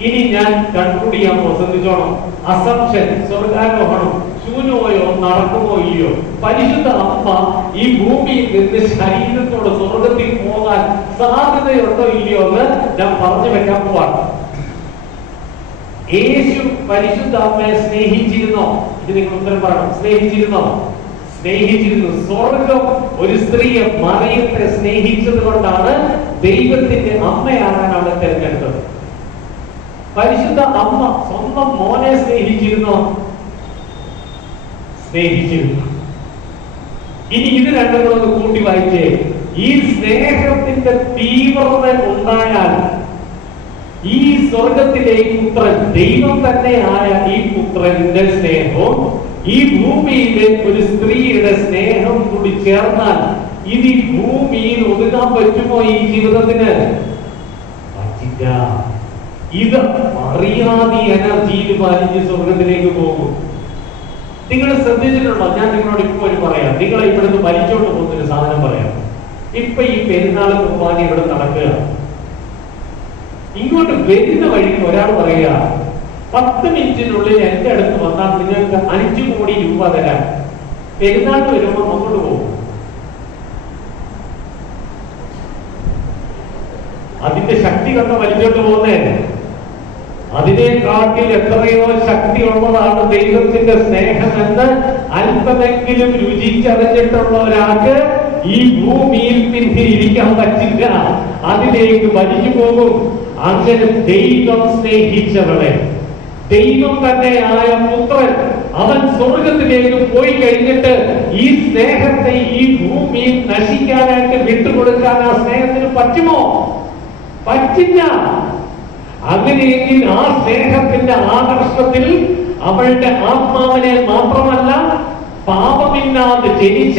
ഇനി ഞാൻ കൺക്ലൂഡ് ചെയ്യാൻ ശ്രദ്ധിച്ചോണം. അസംഷൻ, സ്വർഗാരോഹണം ശൂന്യമോയോ നടക്കുമോ ഇല്ലയോ? പരിശുദ്ധ അമ്മ ഈ ഭൂമിയിൽ നിന്ന് ശരീരത്തോട് സ്വർഗത്തിൽ പോകാൻ സാധ്യതയുണ്ടോ ഇല്ലയോ എന്ന് ഞാൻ പറഞ്ഞു വെക്കാൻ പോവാണ്. യേശു പരിശുദ്ധ അമ്മയെ സ്നേഹിച്ചിരുന്നോ? ഇത് നിങ്ങൾ ഉത്തരം പറയണം. സ്നേഹിച്ചിരുന്നോ? സ്നേഹിച്ചിരുന്നു. സ്വർഗം ഒരു സ്ത്രീയെ, മറിയത്തെ സ്നേഹിച്ചത് കൊണ്ടാണ് ദൈവത്തിന്റെ അമ്മയാകാൻ അവളെ തിരഞ്ഞെടുത്തത്. പരിശുദ്ധ അമ്മ സ്വന്തം മോനെ സ്നേഹിച്ചിരുന്നോ? സ്നേഹിച്ചിരുന്നു. ഇനി ഇത് രണ്ടും കൂടെ ഒന്ന് കൂട്ടി വായിച്ചേ. ഈ സ്നേഹത്തിന്റെ തീവ്രത ഉണ്ടായാൽ ഈ സ്വർഗത്തിലെ ഈ പുത്രൻ, ദൈവം തന്നെയായ ഈ പുത്രന്റെ സ്നേഹവും ഈ ഭൂമിയിലെ ഒരു സ്ത്രീയുടെ സ്നേഹം കൂടി ചേർന്നാൽ ഇത് ഈ ഭൂമിയിൽ ഒതുങ്ങാൻ പറ്റുമോ? ഈ ജീവിതത്തിന് പറ്റില്ല. ഇത് അറിയാതെ എനർജിയിൽ വലിഞ്ഞ് സ്വർഗത്തിലേക്ക് പോകും. നിങ്ങൾ ശ്രദ്ധിച്ചിട്ടുണ്ടോ? ഞാൻ നിങ്ങളോട് ഇപ്പൊ ഒരു പറയാം. നിങ്ങൾ ഇവിടുന്ന് വലിച്ചോണ്ട് പോകുന്നൊരു സാധനം പറയാം. ഇപ്പൊ ഈ പെരുന്നാൾ കുർബാന ഇവിടെ നടക്കുക. ഇങ്ങോട്ട് വരുന്ന വഴിക്ക് ഒരാൾ പറയുക, 10 മിനിറ്റിനുള്ളിൽ എന്റെ അടുത്ത് വന്നാൽ നിങ്ങൾക്ക് 5 കോടി രൂപ തരാം. പെരുന്നാളിന് വരുമ്പോൾ അങ്ങോട്ട് പോകും. അതിന്റെ ശക്തി കണ്ട വലിച്ചോട്ട് പോകുന്നേ. അതിനെക്കാട്ടിൽ എത്രയോ ശക്തി ഉള്ളതാണ് ദൈവത്തിന്റെ സ്നേഹമെന്ന് അല്പമെങ്കിലും രുചിച്ചറിഞ്ഞിട്ടുള്ള ഒരാൾക്ക് ഈ ഭൂമിയിൽ പിന്നെ ഇരിക്കാൻ പറ്റില്ല. അതിലേക്ക് വലിച്ചു പോകും. അങ്ങനെ ദൈവം സ്നേഹിച്ചവളെ, ദൈവം തന്നെയായ പുത്രൻ, അവൻ സ്വർഗത്തിലേക്ക് പോയി കഴിഞ്ഞിട്ട് ഈ സ്നേഹത്തെ ഈ ഭൂമിയിൽ നശിക്കാനായിട്ട് വിട്ടുകൊടുക്കാൻ ആ സ്നേഹത്തിന് പറ്റുമോ? പറ്റില്ല. അങ്ങനെയെങ്കിൽ ആ സ്നേഹത്തിന്റെ ആകർഷണത്തിൽ അവളുടെ ആത്മാവിനെ മാത്രമല്ല, പാപമില്ലാതെ ജനിച്ച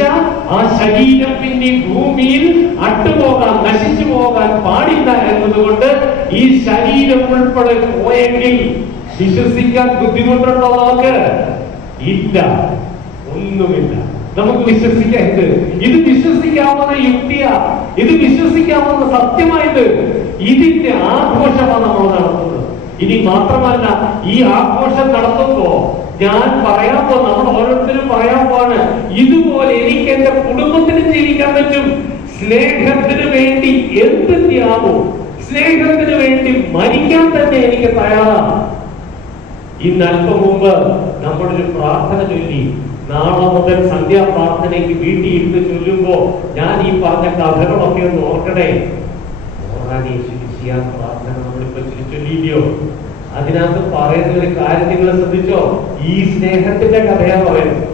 ആ ശരീരം പിന്നെ ഭൂമിയിൽ അട്ടുപോകാൻ, നശിച്ചു പോകാൻ പാടില്ല എന്നതുകൊണ്ട് ഈ ശരീരം ഉൾപ്പെടെ പോയെങ്കിൽ വിശ്വസിക്കാൻ ബുദ്ധിമുട്ടുണ്ടോ? നമുക്ക് ഇല്ല, ഒന്നുമില്ല. നമുക്ക് വിശ്വസിക്കരുത്. ഇത് വിശ്വസിക്കാവുന്ന യുക്തിയാ, ഇത് വിശ്വസിക്കാവുന്ന സത്യമായത്. ഇതിന്റെ ആഘോഷമാണ് നമ്മൾ നടത്തുന്നത്. ഇനി മാത്രമല്ല, ഈ ആഘോഷം നടത്തുമ്പോ ഞാൻ പറയാൻ പോകും, നമ്മൾ ഓരോരുത്തരും പറയാൻ പോവാണ്, ഇതുപോലെ എനിക്ക് എന്റെ കുടുംബത്തിന് ജീവിക്കാൻ പറ്റും. സ്നേഹത്തിന് വേണ്ടി എന്ത് ത്യാഗവും, സ്നേഹത്തിന് വേണ്ടി മരിക്കാൻ തന്നെ എനിക്ക് തയ്യാറാണ്. ഇന്ന് അല്പം മുമ്പ് നമ്മളൊരു പ്രാർത്ഥന ചൊല്ലി. നാളെ മുതൽ സന്ധ്യാപ്രാർത്ഥനയ്ക്ക് വീട്ടിൽ ഇരുന്ന് ചൊല്ലുമ്പോ ഞാൻ ഈ പറഞ്ഞ കഥകളൊക്കെ ഒന്ന് ഓർക്കണേ. പ്രാർത്ഥന നമ്മളിപ്പോ ചൊല്ലിയില്ലയോ? അതിനകത്ത് പറയുന്ന ഒരു കാര്യം നിങ്ങൾ ശ്രദ്ധിച്ചോ? ഈ സ്നേഹത്തിന്റെ കഥയാണ് പറയുന്നത്.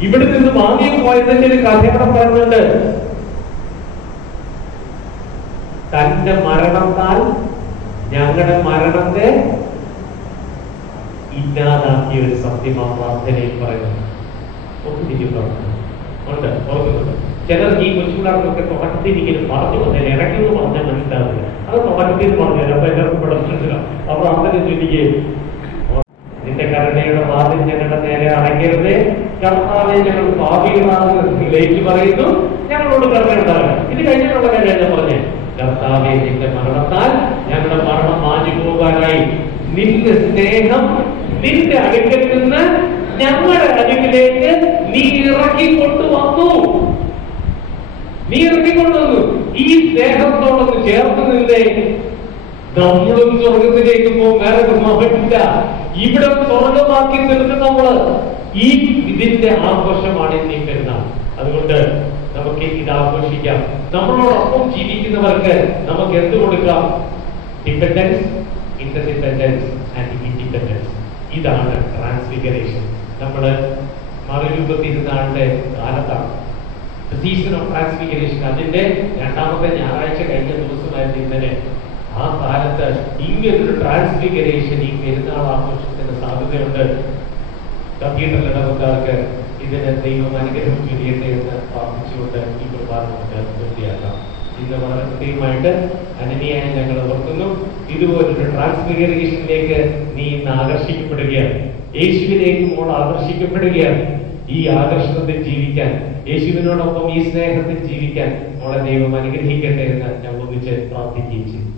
ഇവിടെ നിന്ന് വാങ്ങി പോയതിന്റെ ഒരു കഥയുടെ പറയുന്നുണ്ട്. തന്റെ മരണത്താൽ ഞങ്ങളുടെ മരണത്തെ ഇല്ലാതാക്കിയ ഒരു സത്യമാ പ്രാർത്ഥനയിൽ പറയുന്നത്. ഉണ്ട്, ഓർക്കുന്നുണ്ട്. ചിലർ ഈ കൊച്ചുപിള്ളേർക്കൊക്കെ തുടക്കത്തിൽ ഇങ്ങനെ പറഞ്ഞു വന്നേനെ, ഇടയ്ക്കെന്ന് പറഞ്ഞാൽ മനസ്സിലാവില്ല. അത് തുടക്കത്തിൽ പറഞ്ഞു അപ്പൊ എല്ലാവർക്കും പഠിച്ചിട്ടില്ല. അപ്പൊ അങ്ങനെ ചൊല്ലിക്ക്, നിന്റെ കരുണയുടെ വാതിൽ ഞങ്ങളുടെ നേരെ അടയ്ക്കരുതേ, കർത്താവെ ഞങ്ങൾ പാപികളാണെന്ന് ലേറ്റ് പറയുന്നു, ഞങ്ങളോട് കരുണയുണ്ടാകണം. ഇത് കഴിഞ്ഞിട്ടുള്ള കാര്യം ഞാൻ പറഞ്ഞേ, കർത്താവെ നിന്റെ മരണത്താൽ ഞങ്ങളുടെ മരണം മാഞ്ഞു പോകാനായി നിന്റെ സ്നേഹം നിന്റെ അടുക്കൽ നിന്ന് ഞങ്ങളുടെ അടുക്കിലേക്ക് നീ ഇറക്കിക്കൊണ്ടുവന്നു. നീ ഇറക്കിക്കൊണ്ടുവന്നു. ഈ സ്നേഹത്തോടൊന്ന് ചേർത്ത് നിന്നേ. നമ്മളും സ്വർഗത്തിലേക്ക് പോകും, വേറെ പറ്റില്ല. ഇവിടെ സ്വർഗമാക്കി തീർക്കും നമ്മള്. ഈ ഇതിന്റെ ആഘോഷമാണ് ഈ പെരുന്നാൾ. അതുകൊണ്ട് നമുക്ക് ഇത് ആഘോഷിക്കാം. നമ്മളോടൊപ്പം ജീവിക്കുന്നവർക്ക് നമുക്ക് എന്ത് കൊടുക്കാം? Dependence, interdependence and independence. ഇതാണ് ട്രാൻസ്ഫിഗറേഷൻ. നമ്മള് മറുരൂപത്തിരുന്നാളിന്റെ കാലത്താണ്, സീസൺ ഓഫ് ട്രാൻസ്ഫിഗറേഷൻ. അതിന്റെ രണ്ടാമത്തെ ഞായറാഴ്ച കഴിഞ്ഞ ദിവസമായിരുന്നു ഇന്നലെ. ആ കാലത്ത് ഇങ്ങനൊരു ട്രാൻസ്ഫിഗറേഷൻ ഈ പെരുന്നാൾ ആഘോഷത്തിന് സാധ്യതയുണ്ട്. കത്തീഡ്രൽ ഇടവക്കാർക്ക് ഇതിന് ദൈവം അനുഗ്രഹം ചൊരിയട്ടെ എന്ന് പ്രാർത്ഥിച്ചുകൊണ്ട് ഈ കുർബാന നമുക്ക് പൂർത്തിയാക്കാം. ഇന്ന് വളരെ കൃത്യമായിട്ട് അനന്യയായി ഞങ്ങൾ ഓർക്കുന്നു. ഇതുപോലൊരു ട്രാൻസ്ഫിഗറേഷനിലേക്ക് നീ ഇന്ന് ആകർഷിക്കപ്പെടുകയാണ്. യേശുവിലേക്ക് മോൾ ആകർഷിക്കപ്പെടുകയാണ്. ഈ ആകർഷണത്തിൽ ജീവിക്കാൻ, യേശുവിനോടൊപ്പം ഈ സ്നേഹത്തിൽ ജീവിക്കാൻ മോളെ ദൈവം അനുഗ്രഹിക്കട്ടെ എന്ന് ഞാൻ ഒന്നിച്ച് പ്രാർത്ഥിക്കുകയും ചെയ്തു.